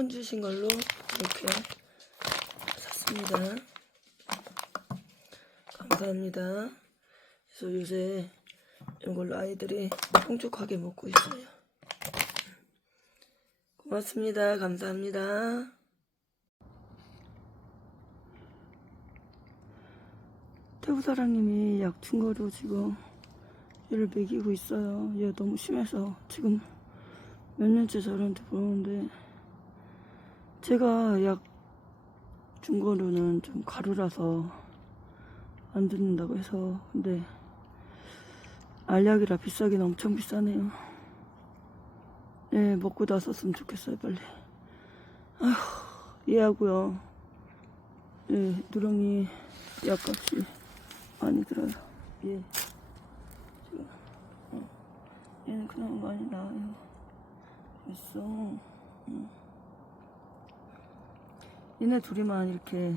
폰 주신 걸로 이렇게 샀습니다. 감사합니다. 그래서 요새 이런 걸로 아이들이 풍족하게 먹고 있어요. 고맙습니다. 감사합니다. 태우사랑님이 약준 거로 지금 얘를 먹이고 있어요. 얘 너무 심해서 지금 몇 년째 저한테 보는데 제가 약준 거로는 좀 가루라서 안 듣는다고 해서 근데 알약이라 비싸긴 엄청 비싸네요. 네 먹고 나섰으면 좋겠어요 빨리. 아휴 이해하고요. 예 누렁이 약값이 많이 들어요. 예. 지금 어. 얘는 그나마 많이 나아요. 있어. 응. 얘네 둘이만 이렇게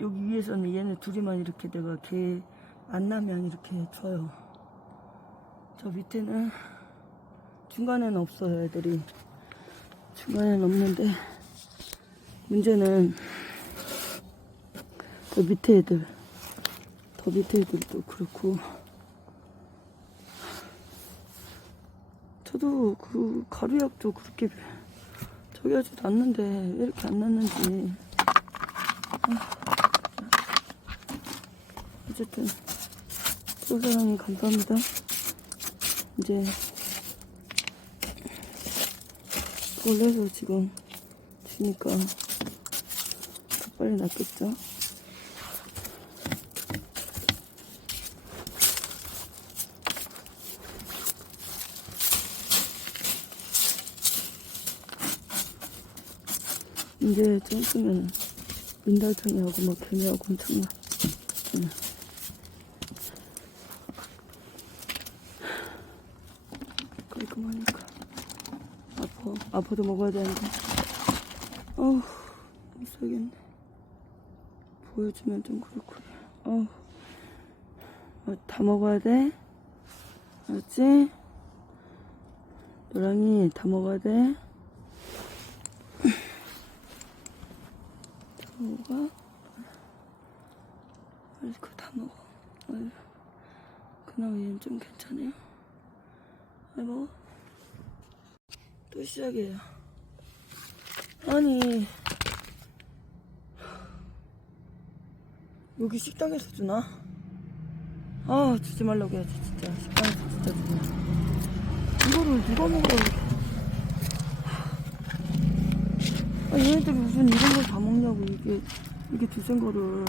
여기 위에서는 얘네 둘이만 이렇게 내가 개 만나면 이렇게 줘요. 저 밑에는 중간에는 없어요 애들이 중간에는 없는데 문제는 그 밑에 애들 더 밑에 애들도 그렇고 저도 그 가루약도 그렇게 저기 하지도 않는데 왜 이렇게 안 났는지. 아, 어쨌든 소사랑이 감사합니다. 이제 해서 지금 주니까 더 빨리 낫겠죠 이제 좀 있으면 민달팽이하고 막 개미하고 엄청 막 응. 깔끔하니까? 아파 아파도 먹어야 되는데. 어우 못 살겠네. 보여주면 좀 그렇고. 어우. 어, 다 먹어야 돼? 알았지? 노랑이 다 먹어야 돼 먹어? 아이 그거 다 먹어. 아유, 그나마 얘는 좀 괜찮아요. 아이 먹어. 또 시작이에요. 아니 여기 식당에서 주나? 아 주지 말라고 해야지 진짜 식당에서 진짜 주나 이거를 누가 먹으라고 이렇게 아, 얘네들이 무슨 이런 걸 다 먹냐고, 이게, 이게 두센 거를.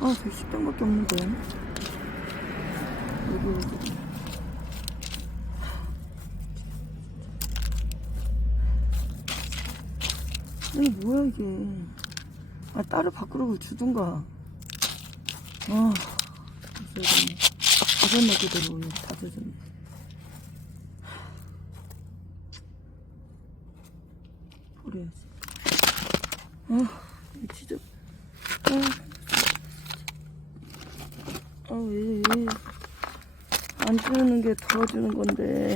아, 저기 식당밖에 없는데. 여기, 여기. 아니, 뭐야, 이게. 아, 딸을 밖으로 주든가. 아, 있어야겠네. 다섯 먹이대로 오늘 다 젖었 네. 버려야지. 아, 진짜. 아, 아, 왜, 왜. 안 주는 게 도와주는 건데.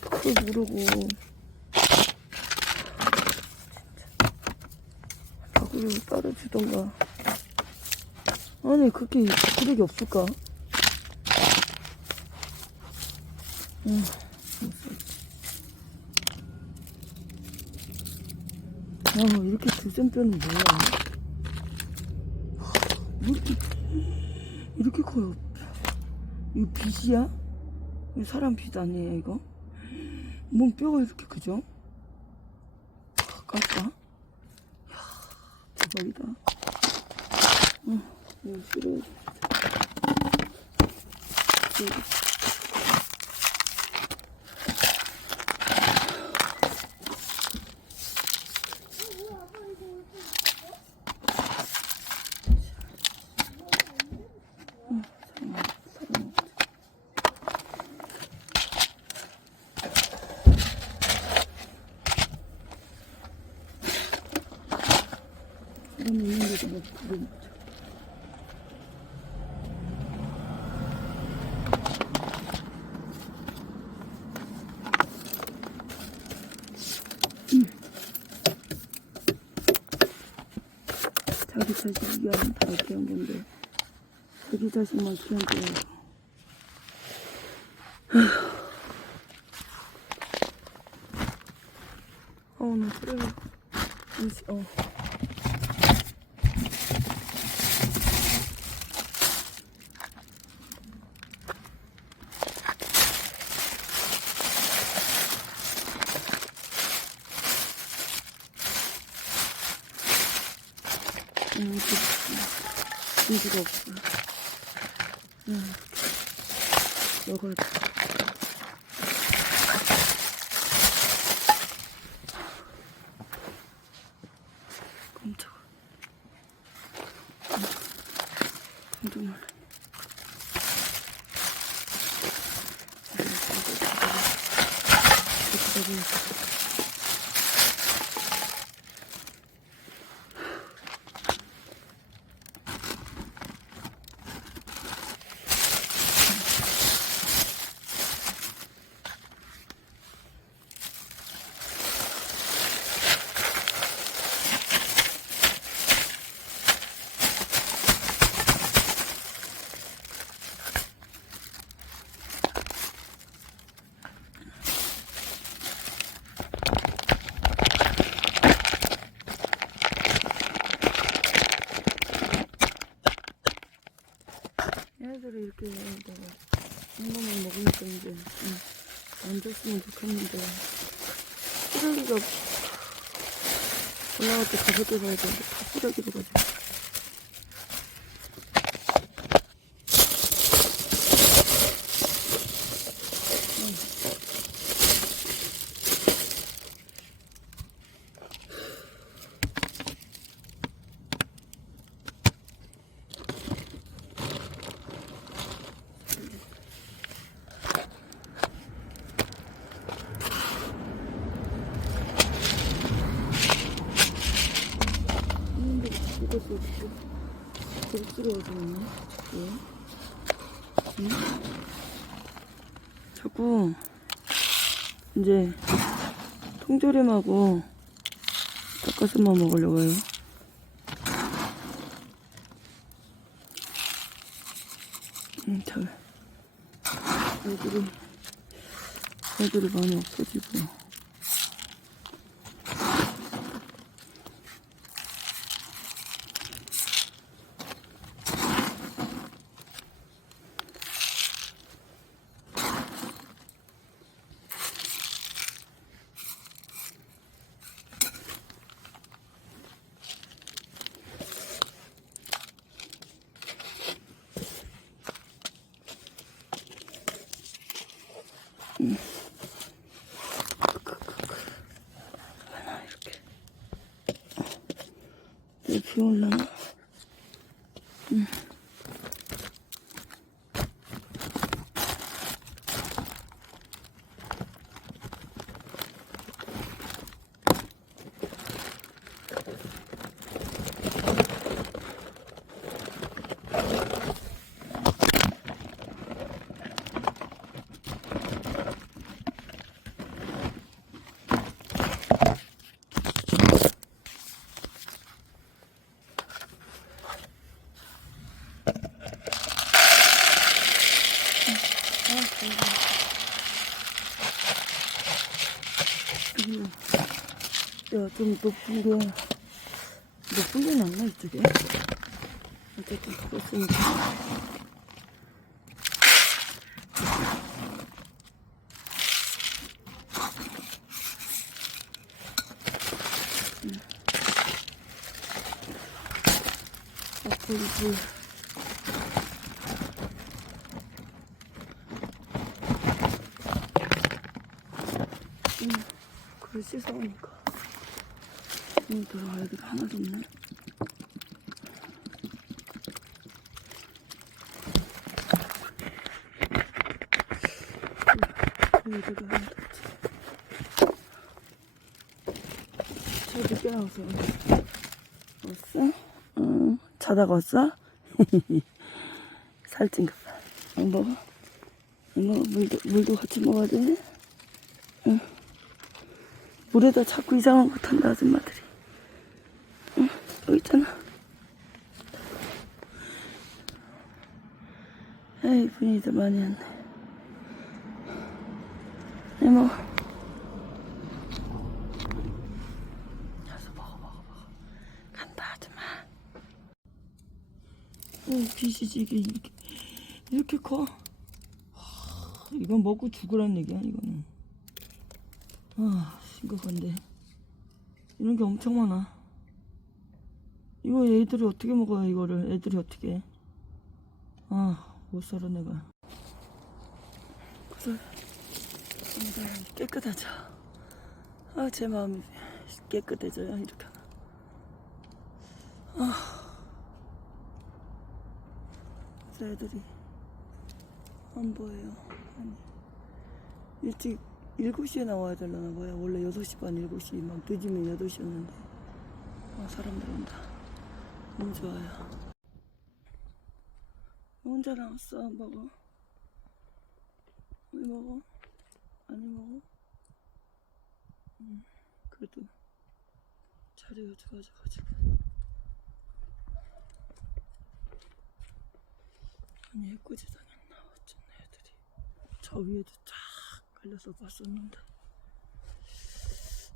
그걸 모르고. 밥을 따로 주던가. 아니, 그렇게 그릇이 없을까? 응, 없어. 아, 이렇게 두센뼈는 뭐야? 이렇게, 이렇게 커요. 이거 빛이야? 이거 사람 빛 아니에요, 이거? 몸 뼈가 이렇게 크죠? 깎아? 이야, 대박이다. 응, 이거 싫어. 이거. 사람 있는데도 뭐 부르는 거죠. 자식이 귀한 다 귀한 건데 자기 자식만 귀한 거야. 어, 나 그래. 어. 음, 그, 인지가 없어. 음, 먹어야 돼. 깜짝아. 깜짝 놀랐네. 이렇게 기다려야지. 얘네들이 이렇게 내가 이거만 먹으니까 이제 음, 안 줬으면 좋겠는데. 쓰레기가 올라갈 때 가볍게 가야 되는데 다 쓰레기로 가지고 했는데 왜? 응? 자꾸 이제 통조림하고 닭가슴만 먹으려고 해요 응, 잘 애들이 애들이 많이 없어지고 하나 이렇게 올라나? 야, 좀 높은 게, 높은 게 낫나, 이쪽에? 어쨌든 그렇으니까. 음. 앞으로 물. 음, 그걸 씻어오니까. 음, 들어가 여기가 하나도 없네. 음, 여기가 하나도 없지. 저 늦게 나와서. 왔어? 응. 자다가 왔어? 살찐 것 봐. 안 먹어? 안 먹어? 물도, 물도 같이 먹어야 돼? 응. 물에다 자꾸 이상한 거 탄다, 아줌마들이. 응, 여기 있잖아. 에이 분위기도 많이 왔네 이모 가서 먹어 먹어 먹어. 간다 하지마. 어 비시지 이게 이렇게. 이렇게 커? 하, 이건 먹고 죽으란 얘기야 이거는. 아 심각한데. 이런 게 엄청 많아. 이거 애들이 어떻게 먹어요 이거를? 애들이 어떻게? 아 못 살아 내가 그래 정말 깨끗하죠? 아 제 마음이 깨끗해져요 이렇게. 하면 아. 그래서 애들이 안 보여요. 아니 일찍 7시에 나와야 되려나 봐요. 원래 6시 반 7시 막 늦으면 8시였는데. 아 사람들 온다. 너무 좋아요 혼자 나왔어 안 먹어. 왜 먹어? 많이 먹어? 음, 그래도 자리가 좋아져가지고. 아니 해코지 당했나 어쩌네 애들이. 저 위에도 쫙 걸려서 봤었는데.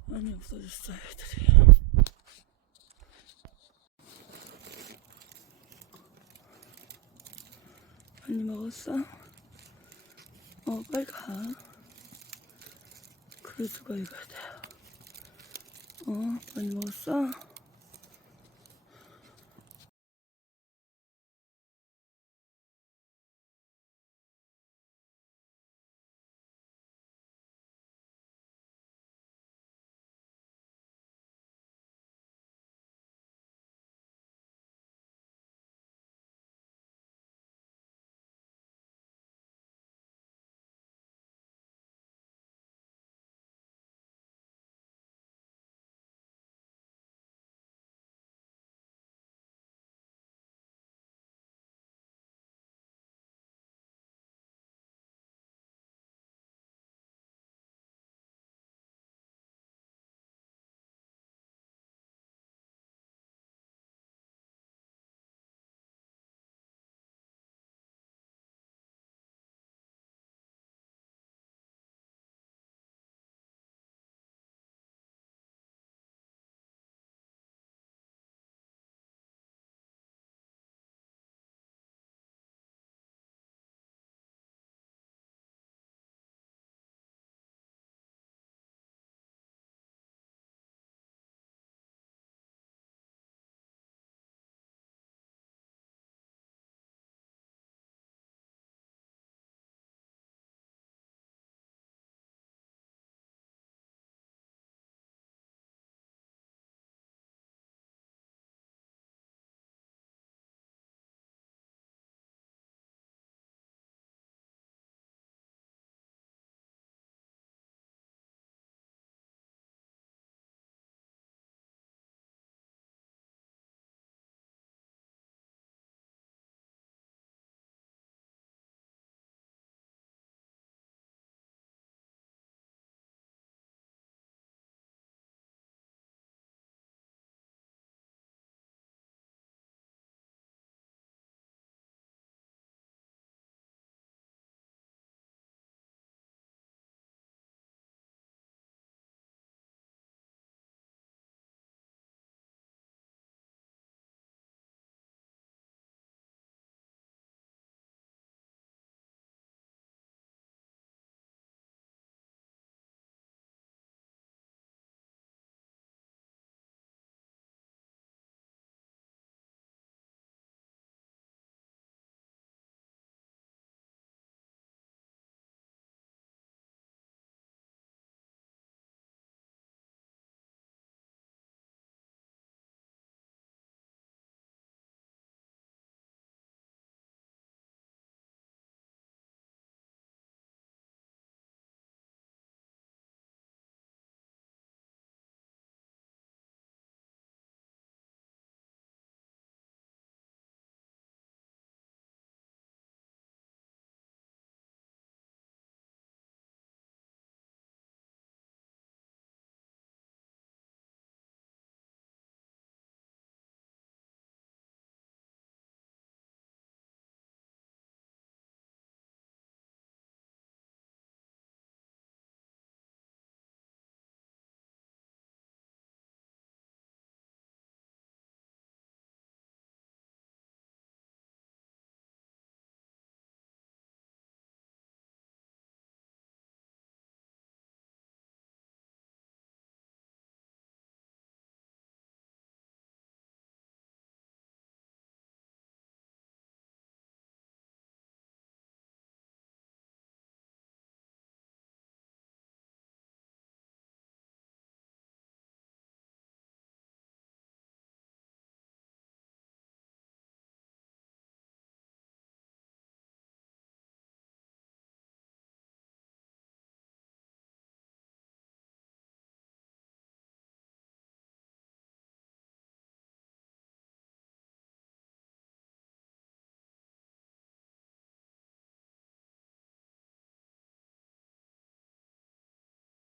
많이 없어졌어요 애들이 많이 먹었어? 어 빨리 가 그래 수가 이거야 돼요 어 많이 먹었어?